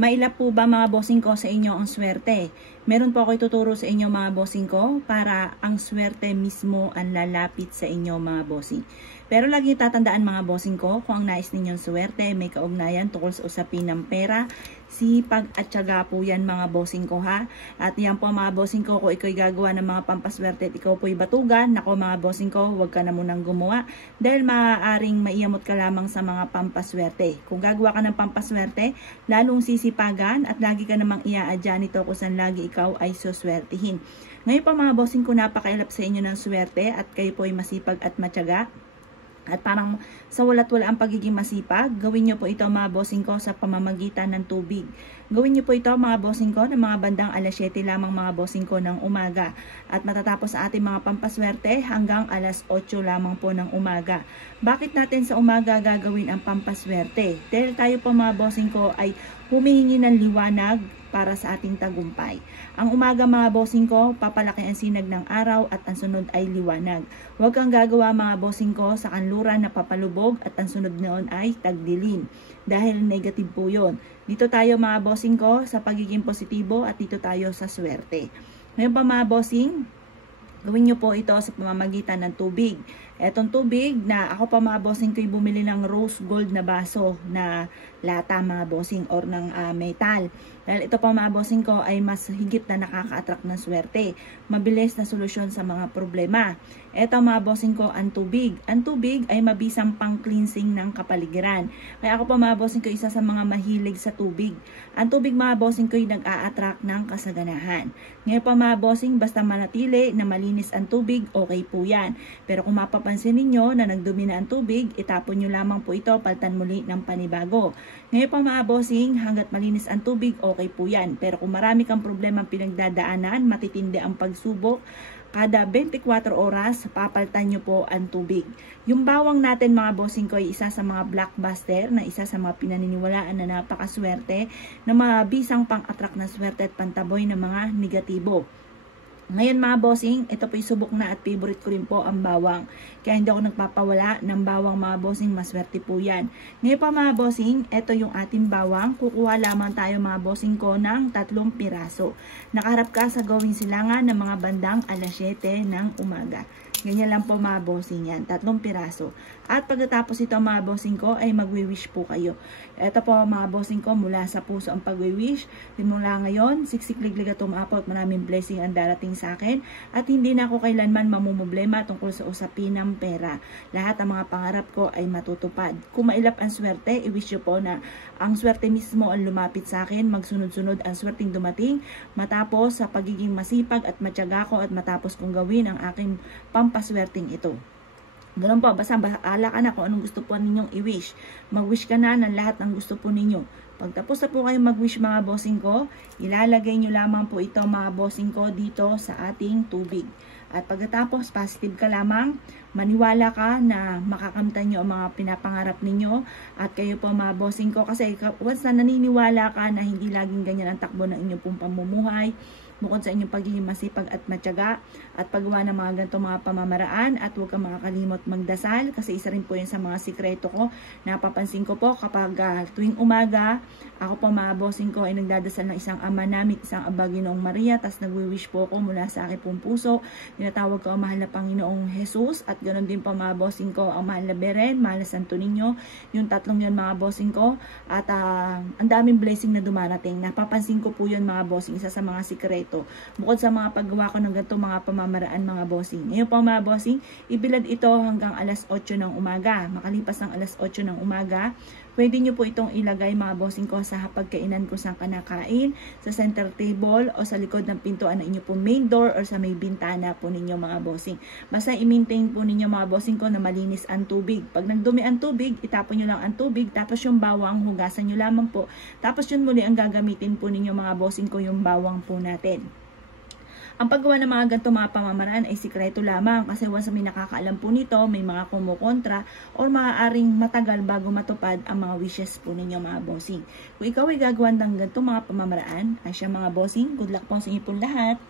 Mailap po ba mga bossing ko sa inyo ang swerte? Meron po ako ituturo sa inyo mga bossing ko para ang swerte mismo ang lalapit sa inyo mga bossing. Pero lagi tatandaan mga bossing ko, kung ang nais ninyong swerte may kaugnayan tungkol sa usapin ng pera, sipag at tiyaga po yan mga bossing ko ha. At yan po mga bossing ko, kung ikaw'y gagawa ng mga pampaswerte at ikaw po'y batugan, nako mga bossing ko, huwag ka na munang gumawa dahil maaaring maiamot ka lamang sa mga pampaswerte. Kung gagawa ka ng pampaswerte, lalong sisipagan at lagi ka namang iaadya nito kung saan lagi ikaw ay suswertihin. Ngayon pa mga bossing ko, napakailap sa inyo ng swerte at kayo po'y masipag at matyaga. At parang sa walat-wala ang pagiging masipag, gawin nyo po ito mga bossing ko sa pamamagitan ng tubig. Gawin nyo po ito mga bossing ko ng mga bandang alas 7 lamang mga bossing ko ng umaga. At matatapos sa ating mga pampaswerte hanggang alas 8 lamang po ng umaga. Bakit natin sa umaga gagawin ang pampaswerte? Dahil tayo po mga bossing ko ay humihingi ng liwanag para sa ating tagumpay. Ang umaga mga bossing ko, papalaki ang sinag ng araw at ang sunod ay liwanag. Huwag kang gagawa mga bossing ko sa kanluran na papalubog at ang sunod noon ay tagdilim. Dahil negative po yun. Dito tayo mga bossing ko sa pagiging positibo at dito tayo sa swerte. Ngayon pa mga bossing, gawin nyo po ito sa pamamagitan ng tubig. Etong tubig na ako pa mga bossing ko'y bumili ng rose gold na baso na lata mga bossing or ng metal. Dahil ito pa mga bossing ko ay mas higit na nakaka-attract ng swerte. Mabilis na solusyon sa mga problema. Ito mga bossing ko ang tubig. Ang tubig ay mabisang pang-cleansing ng kapaligiran. Kaya ako pa mga bossing ko isa sa mga mahilig sa tubig. Ang tubig mga bossing ko ay nag-a-attract ng kasaganahan. Ngayon pa mga bossing, basta manatili na malinis ang tubig, okay po yan. Pero kung mapapansin ninyo na nagdumi na ang tubig, itapon nyo lamang po ito, paltan muli ng panibago. Ngayon pa mga bossing, hanggat malinis ang tubig, okay po yan. Pero kung marami kang problema pinagdadaanan, matitindi ang pagsubok, kada 24 oras, papaltan nyo po ang tubig. Yung bawang natin mga bossing ko ay isa sa mga blockbuster, na isa sa mga pinaniniwalaan na napakaswerte, na mabisang pang-attract na swerte at pantaboy ng mga negatibo. Ngayon mga bossing, ito po subok na at favorite ko rin po ang bawang. Kaya hindi ako nagpapawala ng bawang mga bossing, maswerte po yan. Ngayon pa mga bossing, ito yung ating bawang. Kukuha lamang tayo mga bossing ko ng 3 piraso. Nakaharap ka sa gawing silangan ng mga bandang alas 7 ng umaga. Ganyan lang po mga bossing yan, 3 piraso. At pagkatapos ito mga bossing ko ay magwi-wish po kayo. Ito po mga bossing ko, mula sa puso ang pagwi-wish. Simula ngayon, siksikliglig at umapot, maraming blessing ang darating sa akin. At hindi na ako kailanman mamumblema tungkol sa usapin ng pera. Lahat ng mga pangarap ko ay matutupad. Kung mailap ang swerte, i-wish nyo po na ang swerte mismo ang lumapit sa akin. Magsunod-sunod ang swerteng dumating. Matapos sa pagiging masipag at matyaga ko at matapos kong gawin ang aking pampaswerteng ito. Ganun po, basta bahala ka na kung anong gusto po ninyong i-wish. Mag-wish ka na ng lahat ng gusto po ninyo. Pagtapos na po kayo mag-wish mga bossing ko, ilalagay nyo lamang po ito mga bossing ko dito sa ating tubig. At pagkatapos, positive ka lamang, maniwala ka na makakamtan nyo ang mga pinapangarap ninyo. At kayo po mga bossing ko, kasi once na naniniwala ka na hindi laging ganyan ang takbo ng inyong pong pamumuhay, bukod sa inyong pagiging masipag at matyaga at paggawa ng mga ganitong mga pamamaraan, at huwag kang makakalimot magdasal kasi isa rin po yan sa mga sikreto ko. Napapansin ko po kapag tuwing umaga, ako po mga bossing ko ay nagdadasal ng isang ama namin, isang Aba Ginoong Maria, tas nagwi-wish po ako mula sa aking pong puso. Tinatawag ko ang mahal na Panginoong Jesus, at ganoon din po mga bossing ko ang mahal na Beren, mahal na Santo Niño, yung tatlong yun mga bossing ko. At ang daming blessing na dumarating. Napapansin ko po yun mga bossing, isa sa mga sikreto. Bukod sa mga paggawa ko ng ganito mga pamamaraan mga bossing. Ngayon po mga bossing, ibilad ito hanggang alas 8 ng umaga. Makalipas ng alas 8 ng umaga, pwede nyo po itong ilagay mga bossing ko sa hapagkainan ko sa kanakain, sa center table o sa likod ng pintuan ng inyo po main door or sa may bintana po ninyo mga bossing. Basta i-maintain po ninyo mga bossing ko na malinis ang tubig. Pag nagdumi ang tubig, itapon nyo lang ang tubig, tapos yung bawang hugasan nyo lamang po. Tapos yun muli ang gagamitin po ninyo mga bossing ko, yung bawang po natin. Ang paggawa ng mga ganito mga pamamaraan ay sikreto lamang kasi once may nakakaalam po nito, may mga kumukontra o maaaring matagal bago matupad ang mga wishes po ninyo mga bossing. Kung ikaw ay gagawa ng ganito mga pamamaraan, ay siya mga bossing, good luck po sa inyo po lahat.